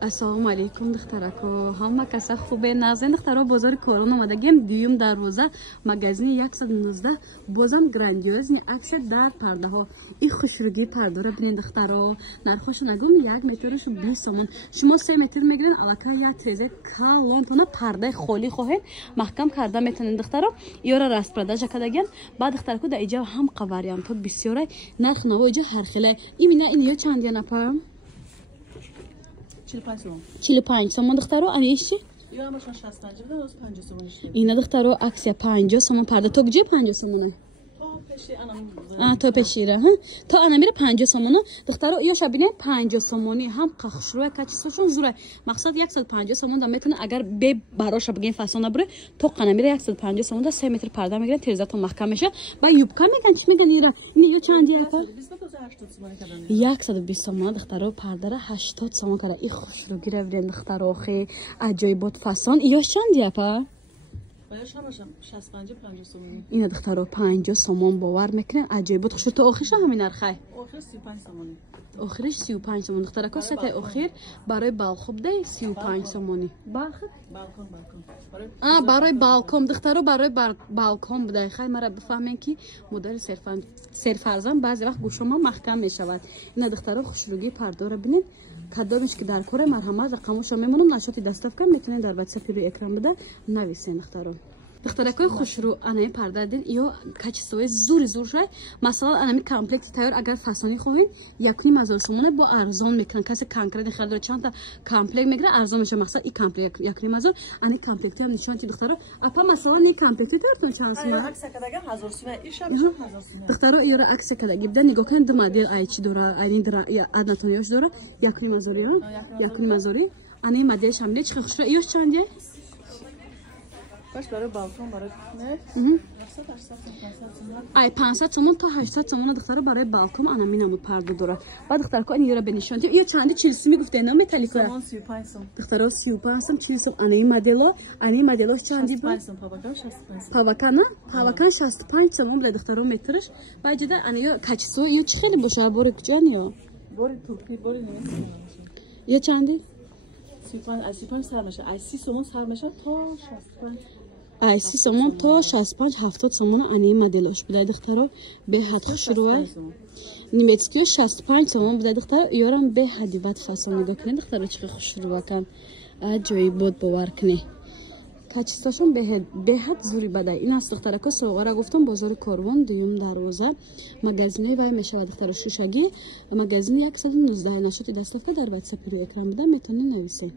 Ассалому алейкум духтарако. Ҳама каса хубе? Назин духтаро бозори Корон омадагем дуюм дарвоза магазини 119 бозам грандиозни аксия дар пардаҳо. И хушруги пардора бинен духтаро. Нархош нагум 1 метрш 20 сомон. Шумо 3 метр мегирен алака як тезе калонтона пардаи холӣ хоҳед маҳкам карда метонен духтаро. Иёра распродажа кадаген. Баъд духтарако да иҷа ҳам вариант то бисёрай нарх наво иҷа ҳар хеле. Имина ин ё чанд я напа? 45 сомон духтаро. Ани ишчи? Ина духтаро аксия 50 сомон парда. То гуҷи 50 сомоне? То пешира. То анамира 50 сомоно. Духтаро ё шабине 50 сомони ҳам қахшруя качисошон зура. Мақсад 150 сомон да метоне агар бе бароша бигин фасона буре то қанамира 150 сомон да 3 метр парда мегирен терзато маҳкам меша. Ба юбка меган чи меган ира? Ини ё чанд я па? 120 сомон духтаро пардара 80 сомон кара. И хушругира бирен духтаро хе аҷоибот фасон. Ё чанд я па? Ина духтаро 50 сомон бовар мекунен аҷоибот хушруг то охирша ҳамин нархай. Охириш 35 сомон духтарако сетай охир барои балхоб дай 35 сомони. Барои балкон духтаро барои балкон будай. Хай мара бифаҳмен ки модари серфарзанд баъзе вақт гӯшома маҳкам мешавад. Ина духтаро хушруги пардора бинен. Кадомиш ки дар кори марҳамат рақамошо мемонам нашоти дастовка метонен дар WhatsApp рӯи экран буда нависен духтаро. Духтаракои хушрӯ анами парда дин ё качествои зури зур шай. Масалан анами комплекти тайёр агар фасони хоҳед 1,5 сомоне бо арзон мекунан. Касе конкретно хеле чанда комплект мегира арзон меша. Мақсад и комплект 1,5 ани комплекти ҳам нишон ки духтаро апа масалан и комплекти тайёртон чанд сум? Аксия кадагам 1000 сум. Ишам 1000 сум. Духтаро иёра аксия кадаги буда нигоҳ кунед ду модел айчи дора ани дора аднатониёш дора 1,5 1,5 ани моделш ҳам не чихе хушрӯ иёш чанд е? Барои балкон барои ай 500 сомон то 800 сомон духтаро барои балкон анаминаму парда дорад. Ба духтарко ани ёра бенишон ё чанди 40 суми гуфте на металлика. 35 сом. Духтаро 35 сом 40 сом ани модело чанди 65 сом павакан 65. Павакан 65 сом бля духтаро метрш. Баҷида ани ё качество ё чи хеле боша бори куҷан ё? Бори турки бори немец. Ё чанди? 35 сар меша. 30 сомон сар меша то 65. 30 сомон то 65-70 сомон ани моделош будай духтаро беҳад хушрӯа. Немецкиё 65 сомон будай духтаро ёрам беҳади бад фасон нигоҳ кунед духтаро чи хушрӯа кан. Аҷоибот бовар кунед. Качествошон беҳад зури бадай. Ин аст духтарако совғара гуфтам бозори Корвон дуюм дарвоза магазини вай мешавад духтаро шушагӣ магазини 119 нашоти дастовка дар WhatsApp рӯи экран буда метонед нависед.